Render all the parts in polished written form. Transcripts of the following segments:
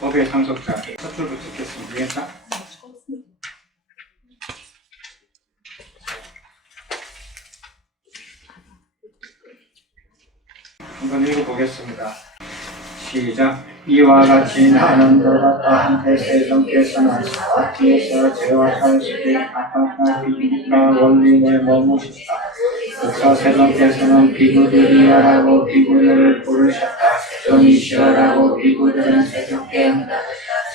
법의 상속자 첫 줄부터 읽겠습니다. 한번 읽어보겠습니다. 시작. 이와 같이 나는 너희가 한때 세상께서는 사와티에서 죄와 상식이 아파하나 비니까 원림에 머무셨다. 그래서 세상께서는 비구들이여라고 비구들을 부르셨다. 세종이시여라고 비구들은 세종께 한다.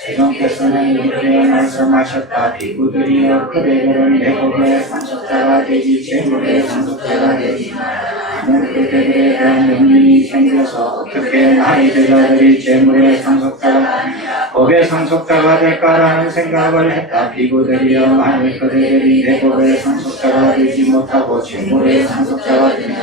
세종께서는 이렇게 말씀하셨다. 비구들이여 그대들은 내 법의 상속자가 되지 재물의 상속자가 되지 마라. 나는 그대들에 대한 명령이 생겨서 어떻게 나의 제자들이 재물의 상속자가 법의 상속자가 될까라는 생각을 했다. 비구들이여 만일 그대들이 내 법의 상속자가 되지 못하고 재물의 상속자가 되면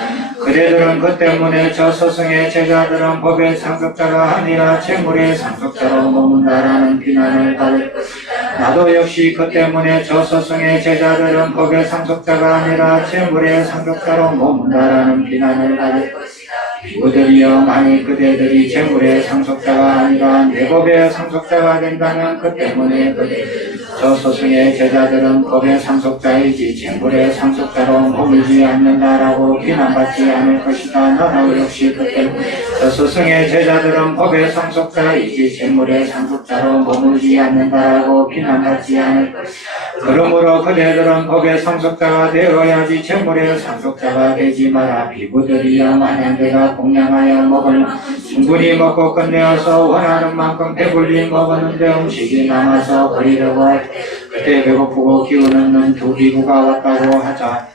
그대들은 그 때문에 저 스승의 제자들은 법의 상속자가 아니라 재물의 상속자로 머문다라는 비난을 받을 것이다. 나도 역시 그 때문에 저 스승의 제자들은 법의 상속자가 아니라 재물의 상속자로 머문다라는 비난을 받을 것이다. 비구들이여 만일 그대들이 재물의 상속자가 아니라 내 법의 상속자가 된다면 그 때문에 그대들 저 스승의 제자들은 법의 상속자이지 재물의 상속자로 머물지 않는다라고 비난받지 않을 것이다. 나도 역시 그 때문에 저 스승의 제자들은 법의 상속자이지 재물의 상속자로 머물지 않는다라고 비난받지 않을 것이다. 그러므로 그대들은 법의 상속자가 되어야지 재물의 상속자가 되지 마라. 비구들이여 만약 내가 공양하여 먹을 충분히 먹고 끝내어서 원하는 만큼 배불리 먹었는데 음식이 남아서 버리려고 할 때 그때 배고프고 기운 없는 두 비구가 왔다고 하자.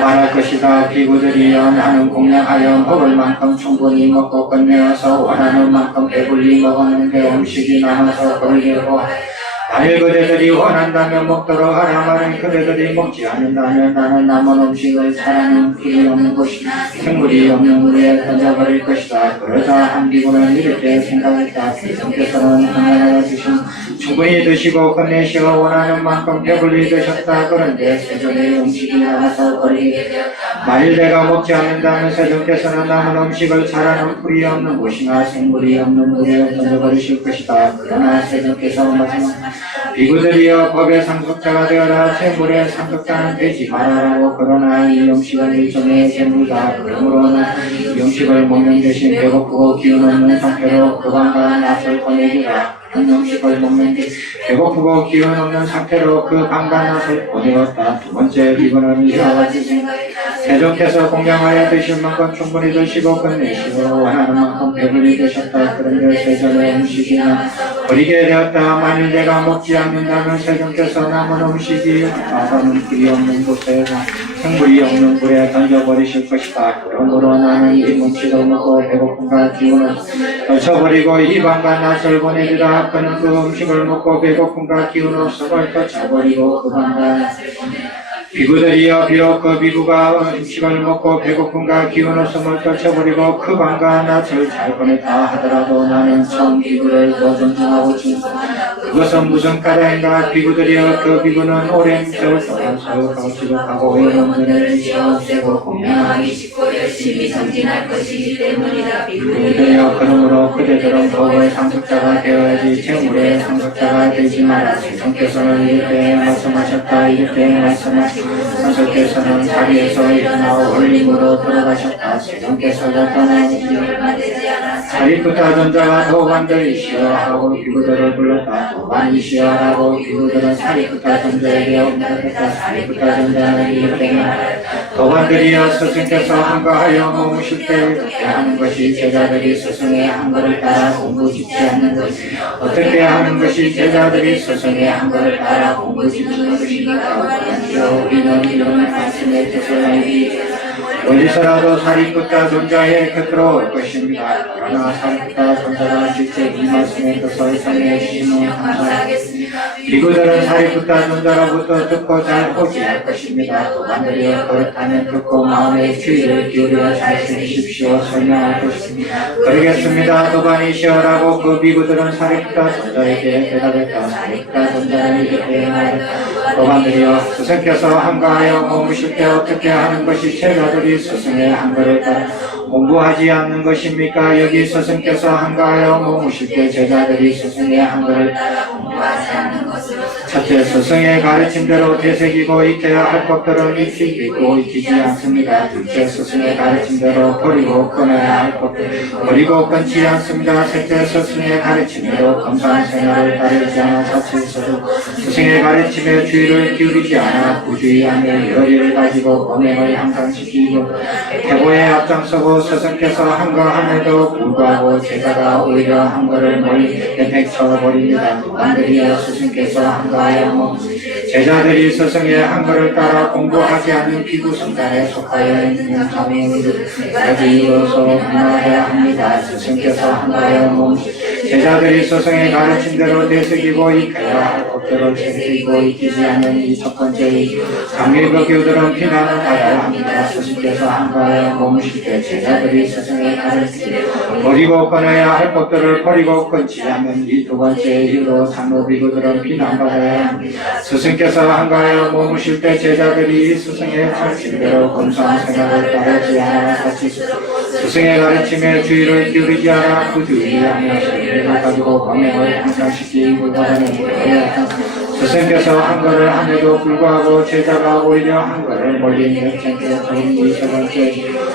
말할 것이다. 비구들이여 나는 공양하여 먹을 만큼 충분히 먹고 끝내어서 원하는 만큼 배불리 먹었는데 음식이 남아서 버리려고 할 때 만일 그대들이 원한다면 먹도록 하라. 만일 그대들이 먹지 않는다면 나는 남은 음식을 사람은 풀이 없는 곳이 생물이 없는 물에 던져버릴 것이다. 그러자 한 비구는 이렇게 생각했다. 세종께서는 하나님을 주신 충분히 드시고 끝내시어 원하는 만큼 배불리 드셨다. 그런데 세종의 음식이 남아서 버리게 되었다. 만일 내가 먹지 않는다면 세종께서는 남은 음식을 사람은 풀이 없는 곳이나 생물이 없는 물에 던져버리실 것이다. 그러나 세종께서 말씀하셨다. 비구들이여 법의 상속자가 되어라. 재물의 상속자는 되지 말아라고. 그러나 이 음식은 일종의 재물이다. 그러므로는 이 음식을 먹는 대신 배고프고 기운 없는 상태로 그방과 낯을 보내리라. 그런 음식을 먹는 데 배고프고 기운 없는 상태로 그 방과 낯을 보내었다. 두 번째 비구는 이와 같이 생각했다. 세종께서 공양하여 드실 만큼 충분히 드시고 끝내시고 원하는 만큼 배불리 드셨다. 그런데 세종의 음식이 버리게 되었다. 만일 내가 먹지 않는다면 세종께서 남은 음식이 나가는 불이 없는 곳에 생물이 없는 물에 던져버리실 것이다. 그러므로 나는 이 음식을 먹고 배고픔과 기운을 떨쳐버리고 이 방과 낯을 보내리라. 그는 그 음식을 먹고 배고픔과 기운 없음을 떨쳐버리고 그 방과 낯을 보내리라. 비구들이여 비록 그 비구가 음식을 먹고 배고픔과 기운 없음을 떨쳐버리고 그 방과 낯을 잘 보냈다 하더라도 나는 처음 비구를 더 존중하고 칭송한다. 그것은 무슨 까닭인가. 비구들이여 그 비구는 오랜 세월 동안 서로 지속하고 영혼들을 지어 없애고 공명하기 쉽고 열심히 정진할 것이기 때문이다. 비구들이여 그러므로 그대들은 법의 상속자가 되어야지 재물의 상속자가 되지 마라. 세종께서는 이렇게 말씀하셨다. 이렇게 말씀하셨다. 선생께서는 자리에서 일어나 올림으로 들어가셨다. 세종께서는 떠나지 얼마 되지 않았다. 사리푸타 전자가 도반들이시여 하고 비구들을 불렀다. 도반이시여 고 비구들은 사리푸타 전자에게 응답했다. 사리푸타 전자는 이렇게 말했다. 도반들이여 스승께서 한가하여 머무실 때 어떻게 하는 것이 제자들이 스승의 한거를 따라 공부 짓지 않는 것이 어떻게 하는 것이 제자들이 스승의 한거를 따라 공부 짓는 것인가. 우리는 이런 말씀의 뜻을 알기 어디서라도 사리푸타 전자의 곁으로 올 것입니다. 그러나 사리푸타 전자가 직접 이 말씀의 뜻을 설명해 주시면 감사하겠습니다. 비구들은 사리푸타 전자로부터 듣고 잘 호지할 것입니다. 도반들이여 그렇다면 듣고 마음의 주의를 기울여 잘 들으십시오. 설명할 것입니다. 그러겠습니다. 도반이시여라고 그 비구들은 사리푸타 전자에게 대답했다. 사리푸타 전자는 이렇게 말했다. 도반들이여 스승께서 한가하여 머무실 때 어떻게 하는 것이 제자들이 스승의 한가를 따라 공부하지 않는 것입니까? 여기 스승께서 한가하여 머무실 때 제자들이 스승의 한가를 따라 공부하지 않는 것으로 첫째, 스승의 가르침대로 되새기고 익혀야 할 것들은 익히고 익히지 않습니다. 둘째, 스승의 가르침대로 버리고 끊어야 할 것들 버리고 끊지 않습니다. 셋째, 스승의 가르침대로 검사한 생활을 따르지 않아 자칫서도 스승의 가르침에 주의를 기울이지 않아 부주의하며 열의를 가지고 범행을 항상 지키고 태고에 앞장서고 스승께서 한가함에도 불구하고 제자가 오히려 한가를 멀리 내팽쳐버립니다. 도반들이여 스승께서 한가하여 제자들이 스승의 한가를 따라 공부하지 않는 비구 성단에 속하여 있는 자명을 이유로서 분화해야 합니다. 스승께서 한가하여 제자들이 스승의 가르침대로 되새기고 익혀야 할 것들을 되새기고 익히지 않는 이 첫 번째 장밀교 교들은 비난을 받아야 합니다. 스승께서 한가하여 머무실 때 제자들이 스승의 가르침대로 버리고 끊어야 할 것들을 버리고 끊지 않는 이 두 번째 이유로 장로 비구들은 비난받아야 합니다. 스승께서 한가하여 머무실 때 제자들이 스승의 가르침대로 검소한 생활을 따르지 않아 같이 스승의 가르침에 주의를 기울이지 않아 부주의하며 세계를 가지고 범행을 향상시키고 하는 스승께서 한가를 함에도 불구하고 제자가 오히려 한가를 멀리 내팽겨버린 이 세 번째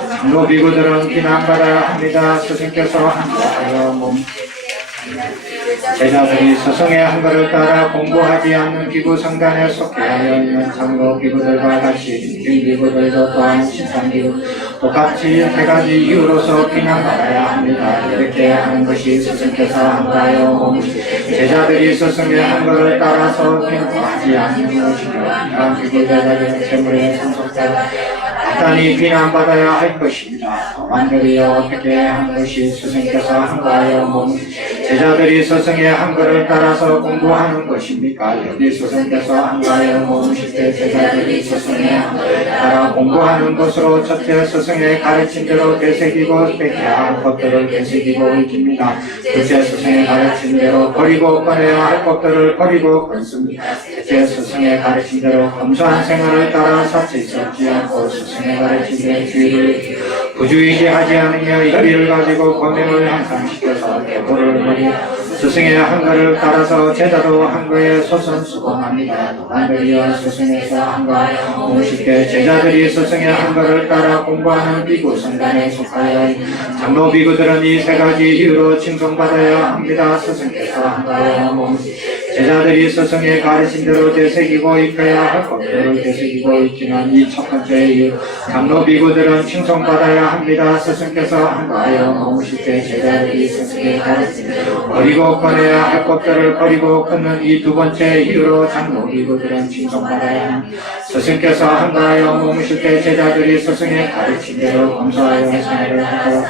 장로 비구들은 비난받아야 합니다. 스승께서 한가하여 제자들이 스승의 한가를 따라 공부하지 않는 비구 성단에 속해 있는 장로 비구들과 같이 중진 비구들도 또한 신상 비구 똑같이 세 가지 이유로서 비난받아야 합니다. 이렇게 하는 것이 스승께서 한가하여 제자들이 스승의 한가를 따라서 공부하지 않는 것이며 이러한 비구 제자들은 재물의 상속자가 단단히 비난받아야 할 것입니다. 도반들이여 어떻게 하는 것이 스승께서 한가하여 제자들이 스승의 한글을 따라서 공부하는 것입니까? 여기 스승께서 한가하여 머무실 때 제자들이 스승의 한글을 따라 공부하는 것으로 첫째 스승의 가르침대로 되새기고 뺏겨야 할 것들을 되새기고 익힙니다. 둘째 스승의 가르침대로 버리고 끊어야 할 것들을 버리고 끊습니다. 셋째 스승의 가르침대로 검소한 생활을 따라 사치스럽지 않고 스승의 가르침에 주의를 부주의지 하지 않으며 열의를 가지고 권능을 향상시켜서 대보를 머리 스승의 한가를 따라서 제자도 한가에 소선수범합니다. 도반들이여 스승에서 한가하여 모실 때 제자들이 스승의 한가를 따라 공부하는 비구 성단에 속하여 장로 비구들은 이 세 가지 이유로 칭송받아야 합니다. 스승께서 한가하여 제자들이 스승의 가르침대로 되새기고 익혀야 할 것들을 되새기고 익히는 이 첫 번째 이유 장로 비구들은 칭송받아야 합니다. 스승께서 한가하여 머무실 때 제자들이 스승의 가르침대로 버리고 꺼내야 할 것들을 버리고 끊는 이 두 번째 이유로 장로 비구들은 칭송받아야 합니다. 스승께서 한가하여 머무실 때 제자들이 스승의 가르침대로 검소하여 생활을 하고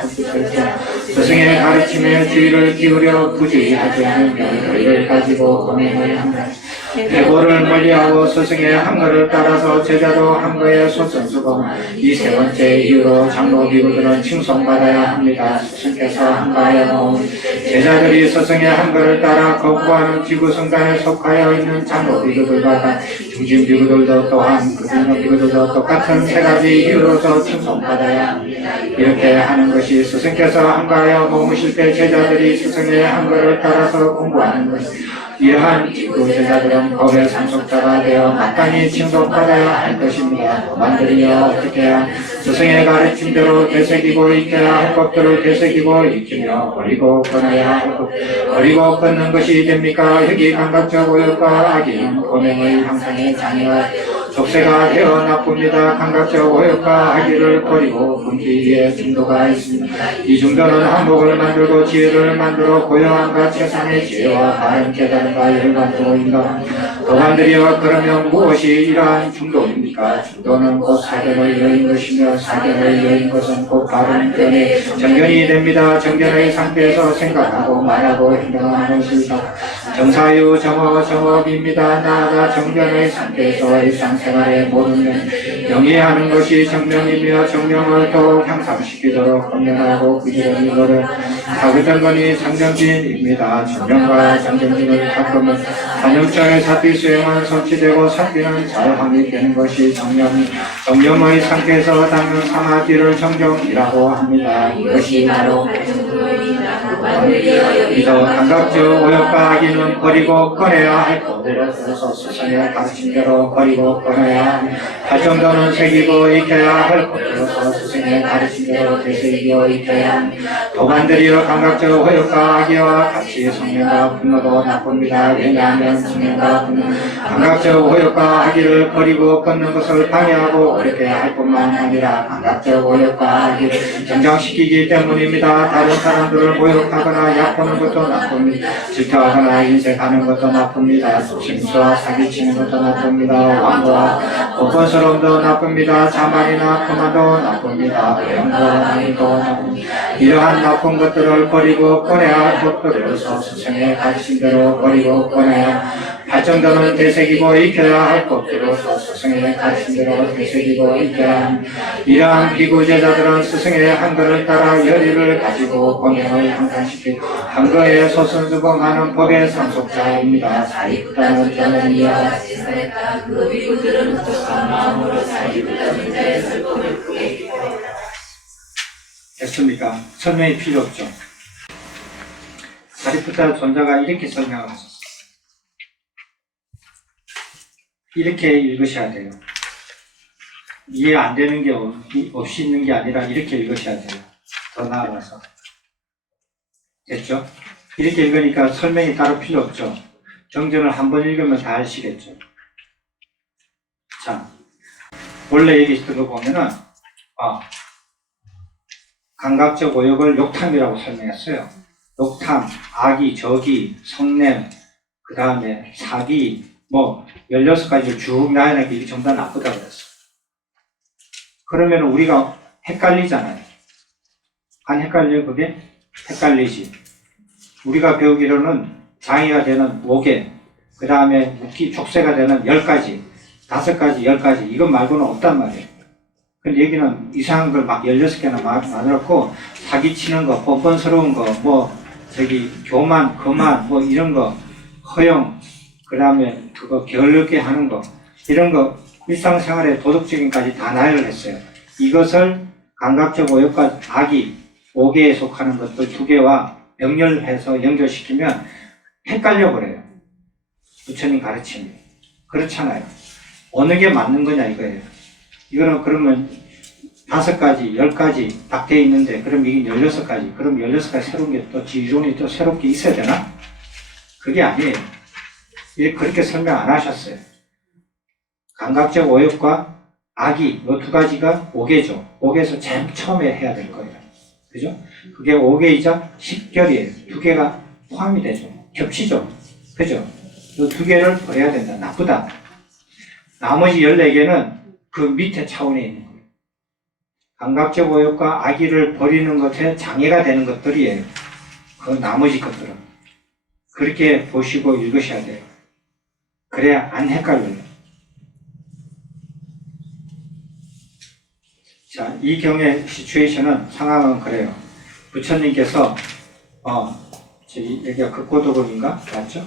스승의 가르침에 주의를 기울여 부주의하지 않으며 열의를 가지고 범행을 합니다. 대보를 멀리하고 스승의 한가를 따라서 제자도 한가에 소선수범 이 세 번째 이유로 장로 비구들은 칭송받아야 합니다. 스승께서 한가하여 제자들이 스승의 한가를 따라 거부하는 지구 성단에 속하여 있는 장로 비구들과 중진 비구들도 또한 그 장로 비구들도 똑같은 세 가지 이유로서 칭송받아야 합니다. 이렇게 하는 것이 스승께서 한가하여 머무실 때 제자들이 스승의 한가를 따라서 공부하는 것입니다. 이러한 지구 제자들은 법의 상속자가 되어 마땅히 칭송받아야 할 것입니다. 도반들이여 어떻게 스승의 가르침대로 되새기고 익혀야 할 것들을 되새기고 익히며 버리고 끊어야 할 것 버리고 끊는 것이 됩니까? 여기 감각적 오역과 악인 범행의 형상의 장애와 족쇄가 되어 나쁩니다. 감각적 오역과 악의를 버리고 끊기 위해 중도가 있습니다. 이 중도는 한복을 만들고 지혜를 만들어 고요함과 최상의 지혜와 바른 깨달음과 열감도 인간 도반들이여 그러면 무엇이 이러한 중도입니까? 중도는 곧 사견을 여인 것이며 사견을 여인 것은 곧 바른 견의 정견이 됩니다. 정견의 상태에서 생각하고 말하고 행동하는 것입니다. 정사유 정업입니다. 나아가 정견의 상태에서 일상생활의 모든 면 영위하는 것이 정명이며 정명을 더욱 향상시키도록 건면하고 부지런히 노력 사구정건이 정정진입니다. 정명과 정정진을 가끔은 단영장의 사비 자기 수행은 성취되고 사귀는 자유함이 되는 것이 정념의 상태에서 닦는 사마디를 정정이라고 합니다. 이것이 바로 이더 감각적 오역과 악의는 버리고 꺼내야 할 것으로서 스승의 가르침대로 버리고 꺼내야 할 정도는 새기고 익혀야 할 것으로서 스승의 가르침대로 되새기고 익혀야 합니다. 도반들이여 감각적 오역과 악의와 같이 성령과 분노도 나쁩니다. 왜냐하면 성령과 분노 감각적 오역과 악의를 버리고 끊는 것을 방해하고 어렵게 할 뿐만 아니라 감각적 오역과 악의를 정장시키기 때문입니다. 다른 사람들을 모욕하거나 약보는 것도 나쁩니다. 질투하거나 인색하는 것도 나쁩니다. 심수와 사기치는 것도 나쁩니다. 왕도와 뻔뻔스러움도 나쁩니다. 자만이나 그만도 나쁩니다. 배영도 아니도 나쁩니다. 이러한 나쁜 것들을 버리고 꺼내야 할 것들로서 스승의 가르침대로 버리고 꺼내야 발전도는 되새기고 익혀야 할 것들로서 스승의 가르침대로 되새기고 익혀야 합니다. 이러한 비구 제자들은 스승의 한글을 따라 열의를 가지고 공연을 향상시키고 한거에 소선수범하는 법의 상속자입니다. 사리부다는 저는 이와 같이 살았다. 그 비구들은 흡족한 마음으로 사리부다 전자의 설법을 크게 기뻐했다. 됐습니까? 설명이 필요 없죠. 사리부타 존자가 이렇게 설명을 하셨어요. 이렇게 읽으셔야 돼요. 이해 안 되는 게 없이 있는 게 아니라 이렇게 읽으셔야 돼요. 더 나아가서. 됐죠? 이렇게 읽으니까 설명이 따로 필요 없죠. 경전을 한번 읽으면 다 아시겠죠. 자, 원래 얘기했던 거 보면은, 감각적 오역을 욕탐이라고 설명했어요. 욕탐, 악의, 적의, 성냄, 그 다음에 사기, 16가지를 쭉 나열하니까 이게 전부 다 나쁘다고 그랬어. 그러면 우리가 헷갈리잖아요. 안 헷갈려요, 그게? 헷갈리지. 우리가 배우기로는 장애가 되는 5개, 그 다음에 족쇄가 되는 10가지, 5가지, 10가지, 이것 말고는 없단 말이에요. 근데 여기는 이상한 걸 막 16개나 만들었고, 사기치는 거, 뻔뻔스러운 거, 교만, 거만, 이런 거, 허용, 그 다음에 그거 게을르게 하는 거, 이런 거 일상생활의 도덕적인까지 다 나열을 했어요. 이것을 감각적 오역과 악이 5개에 속하는 것들 2개와 병렬해서 연결시키면 헷갈려 버려요. 부처님 가르침이. 그렇잖아요. 어느 게 맞는 거냐 이거예요. 이거는 그러면 5가지, 10가지 딱 돼 있는데 그럼 이게 16가지. 그럼 16가지 새로운 게 또 지존이 또 새롭게 있어야 되나? 그게 아니에요. 그렇게 설명 안 하셨어요. 감각적 오역과 악이 이 2가지가 5개죠. 5개에서 제일 처음에 해야 될 거예요. 그죠? 그게 5개이자 10결이에요. 2개가 포함이 되죠. 겹치죠. 그죠? 이 2개를 버려야 된다. 나쁘다. 나머지 14개는 그 밑에 차원에 있는 거예요. 감각적 오역과 악의를 버리는 것에 장애가 되는 것들이에요. 그 나머지 것들은. 그렇게 보시고 읽으셔야 돼요. 그래야 안 헷갈려요. 자, 이 경의 시츄에이션은 상황은 그래요. 부처님께서 여기가 극고도건인가? 맞죠?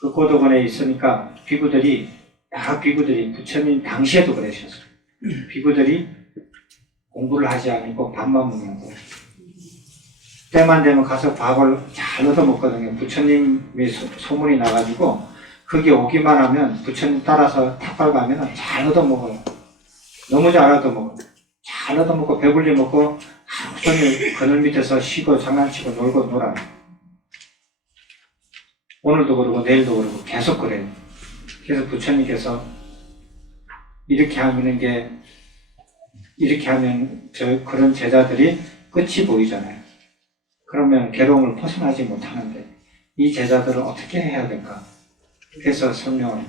극고도건에 있으니까 여러 비구들이 부처님 당시에도 그러셨어요. 비구들이 공부를 하지 않고 밥만 먹는 거예요. 때만 되면 가서 밥을 잘 얻어먹거든요. 부처님이 소문이 나가지고 거기 오기만 하면 부처님 따라서 탑발 가면 잘 얻어먹어요. 너무 잘 얻어먹어요. 잘 얻어먹고 배불리 먹고 하루 종일 그늘 밑에서 쉬고 장난치고 놀고 놀아요. 오늘도 그러고 내일도 그러고 계속 그래요. 그래서 부처님께서 이렇게 하면 그런 제자들이 끝이 보이잖아요. 그러면 괴로움을 벗어나지 못하는데 이 제자들은 어떻게 해야 될까? 그래서 설명을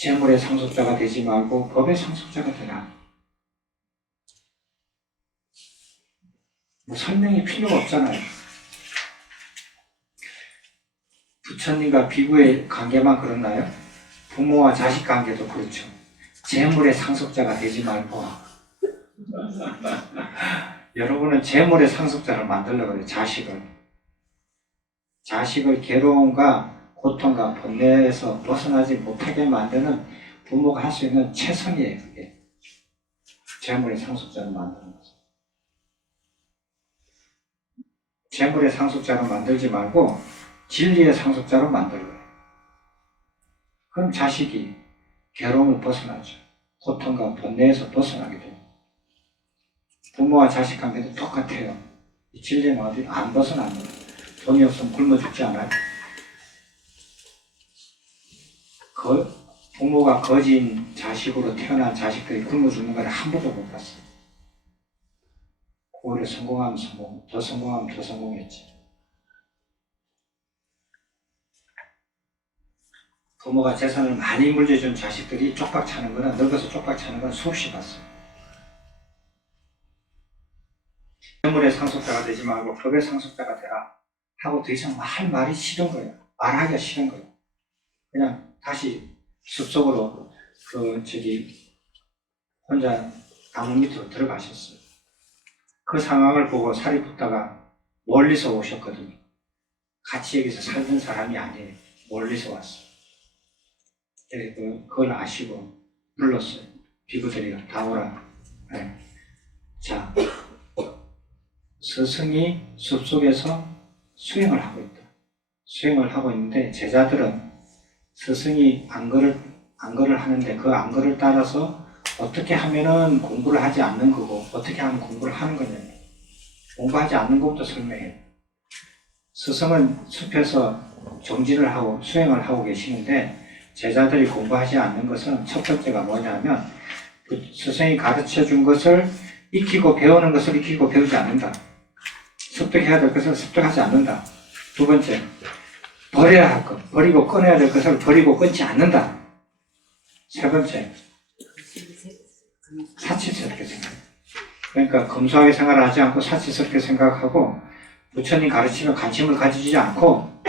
재물의 상속자가 되지 말고 법의 상속자가 되라. 설명이 필요가 없잖아요. 부처님과 비구의 관계만 그렇나요? 부모와 자식 관계도 그렇죠. 재물의 상속자가 되지 말고 여러분은 재물의 상속자를 만들려고 해요. 자식을 괴로움과 고통과 번뇌에서 벗어나지 못하게 만드는 부모가 할 수 있는 최선이에요. 그게 재물의 상속자로 만드는 거죠. 재물의 상속자로 만들지 말고 진리의 상속자로 만들 거예요. 그럼 자식이 괴로움을 벗어나죠. 고통과 번뇌에서 벗어나게 돼요. 부모와 자식 관계도 똑같아요. 이 진리는 어디 안 벗어납니다. 돈이 없으면 굶어 죽지 않아요. 부모가 거진 자식으로 태어난 자식들이 굶어 죽는 걸 한 번도 못 봤어요. 오히려 성공하면 더 성공하면 더 성공했지. 부모가 재산을 많이 물려준 자식들이 쪽박 차는 거는, 늙어서 쪽박 차는 건 수없이 봤어요. 재물의 상속자가 되지 말고 법의 상속자가 되라 하고 더 이상 할 말이 싫은 거예요. 말하기가 싫은 거예요. 그냥 다시 숲속으로 혼자 나무 밑으로 들어가셨어요. 그 상황을 보고 사리푸타가 멀리서 오셨거든요. 같이 여기서 살던 사람이 아니에요. 멀리서 왔어요. 그걸 아시고 불렀어요. 비구들이 다 오라. 네. 자, 스승이 숲속에서 수행을 하고 있다. 수행을 하고 있는데 제자들은 스승이 안거를 하는데 그 안거를 따라서 어떻게 하면은 공부를 하지 않는 거고 어떻게 하면 공부를 하는 거냐. 공부하지 않는 것부터 설명해요. 스승은 숲에서 정지를 하고 수행을 하고 계시는데 제자들이 공부하지 않는 것은 첫 번째가 뭐냐면 그 스승이 가르쳐 준 것을 익히고 배우는 것을 익히고 배우지 않는다. 습득해야 될 것을 습득하지 않는다. 두 번째, 버려야 할 것, 버리고 꺼내야 될 것을 버리고 끊지 않는다. 세 번째, 사치스럽게 생각해. 그러니까 검소하게 생활을 하지 않고 사치스럽게 생각하고 부처님 가르치면 관심을 가지지 않고,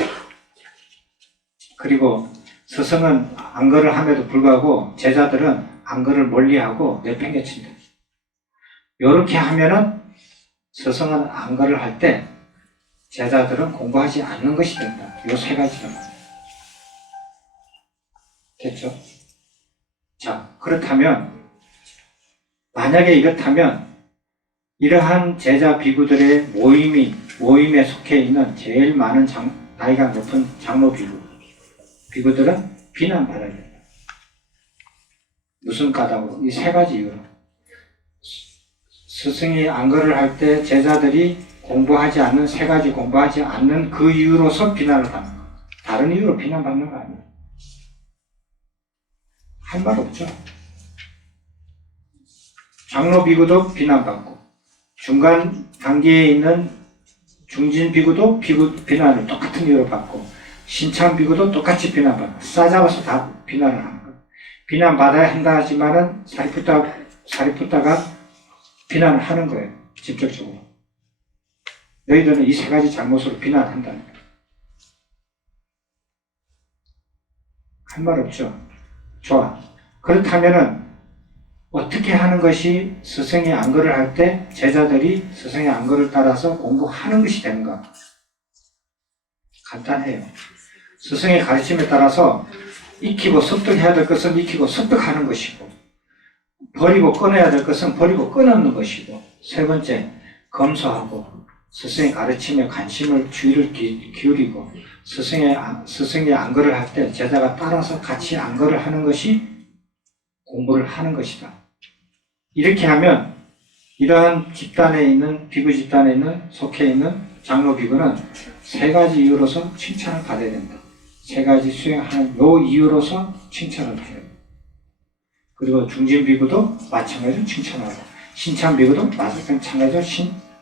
그리고 스승은 안거를 함에도 불구하고 제자들은 안거를 멀리하고 내팽개친다. 이렇게 하면은 스승은 안거를 할 때 제자들은 공부하지 않는 것이 된다. 이 세 가지는 됐죠? 자, 그렇다면 만약에 이렇다면 이러한 제자 비구들의 모임에 속해 있는 제일 많은 나이가 높은 장로 비구들은 비난받아야 된다. 무슨 까닭으로? 이 세 가지 이유로. 스승이 안거를 할 때 제자들이 공부하지 않는, 세 가지 공부하지 않는 그 이유로서 비난을 받는 거. 다른 이유로 비난받는 거 아니에요. 할 말 없죠. 장로 비구도 비난받고, 중간 단계에 있는 중진 비구도 비난을 똑같은 이유로 받고, 신참 비구도 똑같이 비난받고, 싸잡아서 다 비난을 하는 거예요. 비난받아야 한다 하지만은 사리푸타가 비난을 하는 거예요. 직접적으로. 너희들은 이 세 가지 잘못으로 비난한다는 거예요. 할 말 없죠. 좋아. 그렇다면은 어떻게 하는 것이 스승의 안거를 할 때 제자들이 스승의 안거를 따라서 공부하는 것이 되는가? 간단해요. 스승의 가르침에 따라서 익히고 습득해야 될 것은 익히고 습득하는 것이고, 버리고 꺼내야 될 것은 버리고 꺼내는 것이고, 세 번째, 검소하고 스승의 가르침에 주의를 기울이고, 스승의 안거를 할 때 제자가 따라서 같이 안거를 하는 것이 공부를 하는 것이다. 이렇게 하면 이러한 집단에 있는 비구 집단에 있는 속해 있는 장로 비구는 세 가지 이유로서 칭찬을 받아야 된다. 세 가지 수행하는 요 이유로서 칭찬을 받아야 된다. 그리고 중진 비구도 마찬가지로 칭찬을 하고, 신참 비구도 마찬가지로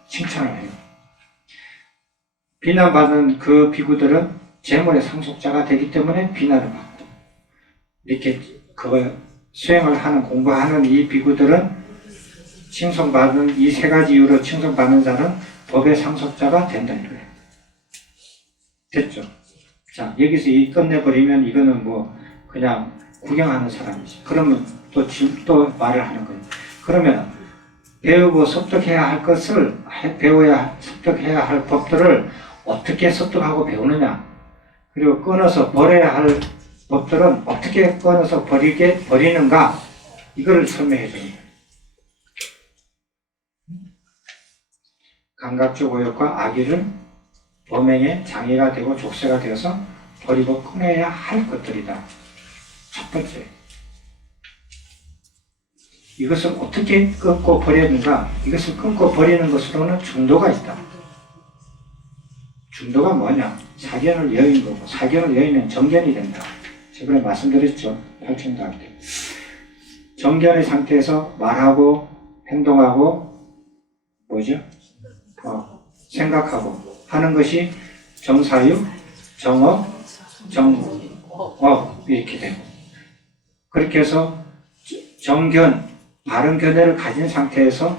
칭찬을 해요. 비난받은 그 비구들은 재물의 상속자가 되기 때문에 비난을 받고, 이렇게 수행을 하는, 공부하는 이 비구들은 칭송받은 이 세 가지 이유로 칭송받는 자는 법의 상속자가 된다 이거예요. 됐죠? 자, 여기서 끝내버리면 이거는 그냥 구경하는 사람이지. 그러면 또 말을 하는 거예요. 그러면 배우고 습득해야 할 것을 습득해야 할 법들을 어떻게 습득하고 배우느냐? 그리고 끊어서 버려야 할 법들은 어떻게 끊어서 버리는가, 이걸 설명해 줍니다. 감각적 오욕과 악의는 범행의 장애가 되고 족쇄가 되어서 버리고 끊어야 할 것들이다. 첫 번째, 이것을 어떻게 끊고 버리는가? 이것을 끊고 버리는 것으로는 중도가 있다. 중도가 뭐냐? 사견을 여인 거고, 사견을 여인은 정견이 된다. 저번에 말씀드렸죠. 팔충도할 때. 정견의 상태에서 말하고 행동하고 뭐죠? 생각하고 하는 것이 정사유, 정업, 정업 이렇게 되고, 그렇게 해서 정견, 바른 견해를 가진 상태에서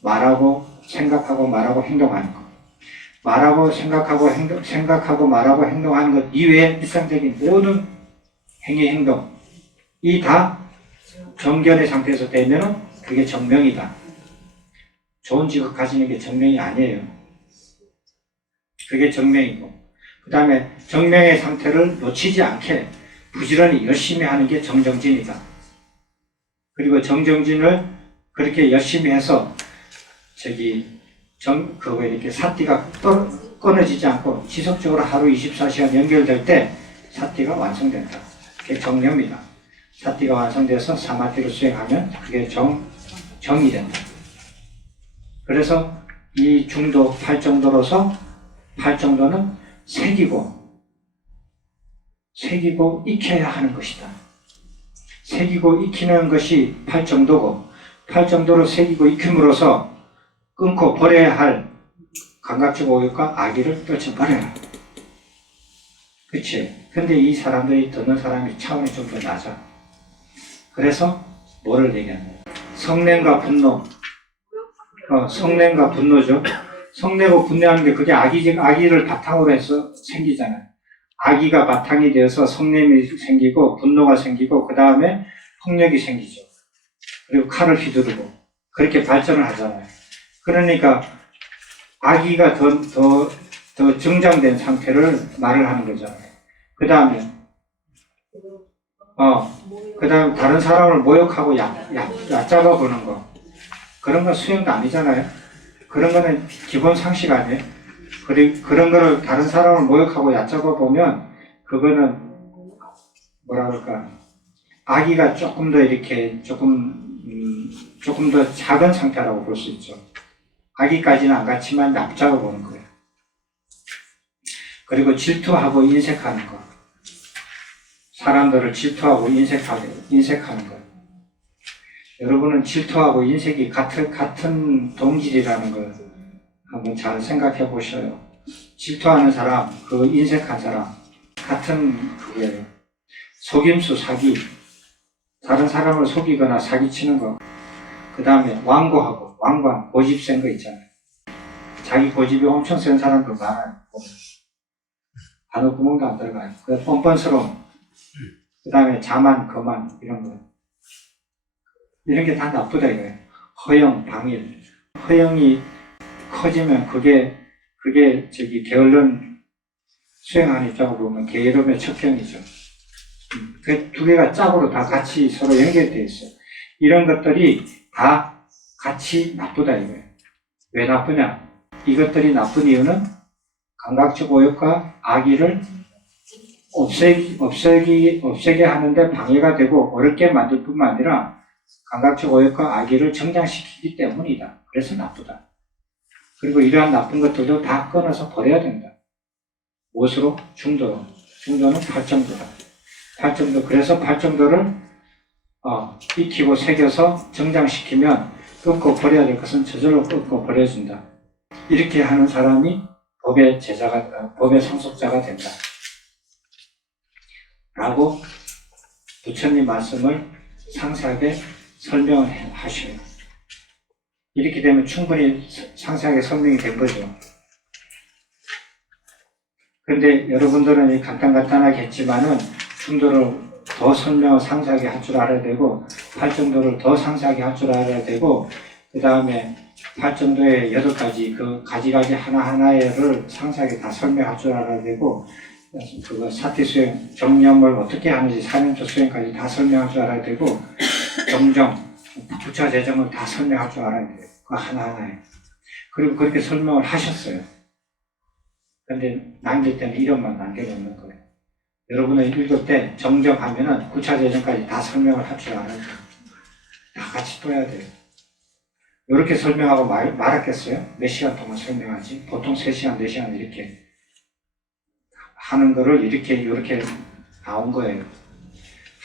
말하고 생각하고 말하고 행동하는 것, 말하고 생각하고 말하고 행동하는 것 이외에 일상적인 모든 행위 행동, 이 다 정견의 상태에서 되면은 그게 정명이다. 좋은 직업 가지는 게 정명이 아니에요. 그게 정명이고, 그 다음에 정명의 상태를 놓치지 않게 부지런히 열심히 하는 게 정정진이다. 그리고 정정진을 그렇게 열심히 해서 그거 이렇게 사띠가 끊어지지 않고 지속적으로 하루 24시간 연결될 때 사띠가 완성된다. 그게 정념이다. 사띠가 완성돼서 사마띠를 수행하면 그게 정이 된다. 그래서 이 중도 8정도로서 8정도는 새기고 익혀야 하는 것이다. 새기고 익히는 것이 8정도고, 8정도로 새기고 익힘으로써 끊고 버려야 할 감각적 오욕과 악의를 떨쳐버려라. 그치? 근데 이 사람들이 듣는 사람이 차원이 좀 더 낮아. 그래서 뭐를 얘기하냐? 성냄과 분노. 성냄과 분노죠. 성내고 분노하는 게 그게 악의를 바탕으로 해서 생기잖아요. 악의가 바탕이 되어서 성냄이 생기고 분노가 생기고 그 다음에 폭력이 생기죠. 그리고 칼을 휘두르고 그렇게 발전을 하잖아요. 그러니까 악의가 더 증장된 상태를 말을 하는 거잖아요. 그 다음에 다른 사람을 모욕하고 얕잡아 보는 거, 그런 건 수행도 아니잖아요. 그런 거는 기본 상식 아니에요. 그런 거를 다른 사람을 모욕하고 얕잡아 보면 그거는 뭐라 그럴까, 악의가 조금 더 이렇게 조금 더 작은 상태라고 볼 수 있죠. 악의까지는 안 갔지만 납작아 보는 거예요. 그리고 질투하고 인색하는 거, 사람들을 질투하고 인색하는 거. 여러분은 질투하고 인색이 같은 동질이라는 걸 한번 잘 생각해 보셔요. 질투하는 사람, 그 인색한 사람, 같은 그거예요. 속임수, 사기, 다른 사람을 속이거나 사기치는 거. 그 다음에 완고하고, 완관, 고집 센 거 있잖아요. 자기 고집이 엄청 센 사람들 많아요. 바늘구멍도 안 들어가요. 그 뻔뻔스러움. 그 다음에 자만, 거만, 이런 거. 이런 게 다 나쁘다 이거예요. 허영, 방일. 허영이 커지면 그게 게을른 수행하는 입장으로 보면 게으름의 척경이죠. 그 두 개가 짝으로 다 같이 서로 연결되어 있어요. 이런 것들이 다 같이 나쁘다 이거예요. 왜 나쁘냐? 이것들이 나쁜 이유는 감각적 오욕과 악의를 없애게 하는데 방해가 되고 어렵게 만들 뿐만 아니라 감각적 오욕과 악의를 정장시키기 때문이다. 그래서 나쁘다. 그리고 이러한 나쁜 것들도 다 끊어서 버려야 된다. 무엇으로? 중도로. 중도는 8정도다. 8정도. 그래서 8정도를 익히고 새겨서 정장시키면 끊고 버려야 될 것은 저절로 끊고 버려진다. 이렇게 하는 사람이 법의 상속자가 된다. 라고 부처님 말씀을 상세하게 설명을 하셔요. 이렇게 되면 충분히 상세하게 설명이 된 거죠. 그런데 여러분들은 간단하게 했지만은 중도를 더 설명을 상세하게 할 줄 알아야 되고, 8정도를 더 상세하게 할 줄 알아야 되고, 그 다음에 8정도의 8가지, 그 가지가지 하나하나를 상세하게 다 설명할 줄 알아야 되고, 그거 사티 수행, 정념을 어떻게 하는지 4년차 수행까지 다 설명할 줄 알아야 되고, 정정, 부처 재정을 다 설명할 줄 알아야 돼요. 그거 하나하나에. 그리고 그렇게 설명을 하셨어요. 근데 남길 때는 이름만 남겨놓는 거예요. 여러분은 읽을 때 정정하면은 9차 재정까지 다 설명을 할 줄 알아야 돼요. 다 같이 떠야 돼요. 이렇게 설명하고 말았겠어요? 몇 시간 동안 설명하지? 보통 3시간, 4시간 이렇게 하는 거를 이렇게 나온 거예요.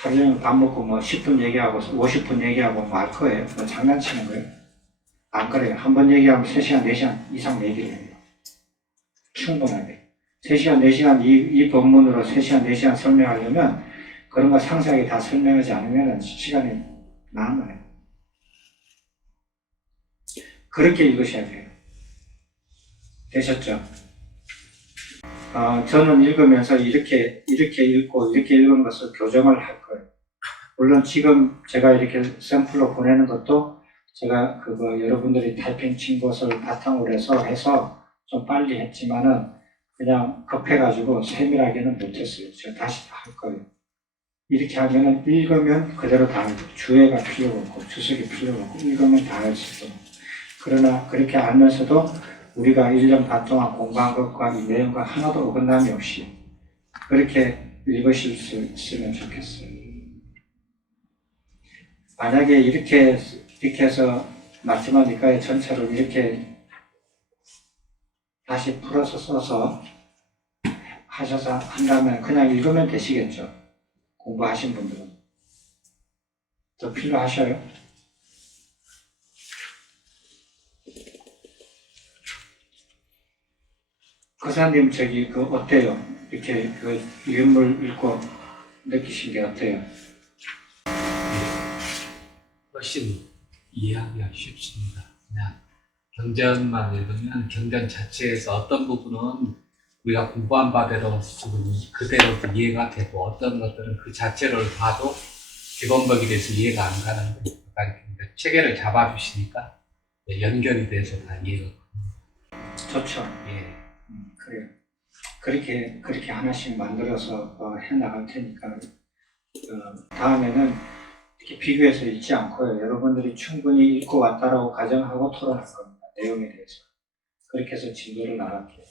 하루 종일 밥 먹고 뭐 10분 얘기하고 50분 얘기하고 뭐 할 거예요? 뭐 장난치는 거예요? 안 그래요. 한 번 얘기하면 3시간, 4시간 이상 얘기를 해요. 충분하게. 3시간, 4시간 이 법문으로 3시간, 4시간 설명하려면 그런 거 상세하게 다 설명하지 않으면 시간이 남아요. 그렇게 읽으셔야 돼요. 되셨죠? 저는 읽으면서 이렇게 읽고 이렇게 읽은 것을 교정을 할 거예요. 물론 지금 제가 이렇게 샘플로 보내는 것도 제가 그거 여러분들이 타이핑 친 것을 바탕으로 해서 좀 빨리 했지만은 그냥 급해가지고 세밀하게는 못했어요. 제가 다시 할 거예요. 이렇게 하면은 읽으면 그대로 다 알고, 주해가 필요가 없고, 주석이 필요가 없고, 읽으면 다 알 수 있어. 그러나 그렇게 알면서도 우리가 1년 반 동안 공부한 것과 이 내용과 하나도 어긋남이 없이 그렇게 읽으실 수 있으면 좋겠어요. 만약에 이렇게 해서 마지막 니까의 전체를 이렇게 다시 풀어서 써서 하셔서 한다면 그냥 읽으면 되시겠죠. 공부하신 분들은. 더 필요하셔요? 거사님 어때요? 이렇게 유인물 읽고 느끼신 게 어때요? 훨씬 이해하기가 쉽습니다. 그냥 경전만 읽으면 경전 자체에서 어떤 부분은 우리가 공부한 바대로 그대로 이해가 되고 어떤 것들은 그 자체를 봐도 기본법이 돼서 이해가 안 가는데 체계를 잡아주시니까 연결이 돼서 다 이해가 좋죠. 예. 그래요. 그렇게 하나씩 만들어서 해나갈 테니까 다음에는 이렇게 비교해서 읽지 않고요. 여러분들이 충분히 읽고 왔다라고 가정하고 토론할 겁니다. 내용에 대해서. 그렇게 해서 진도를 나갈게요.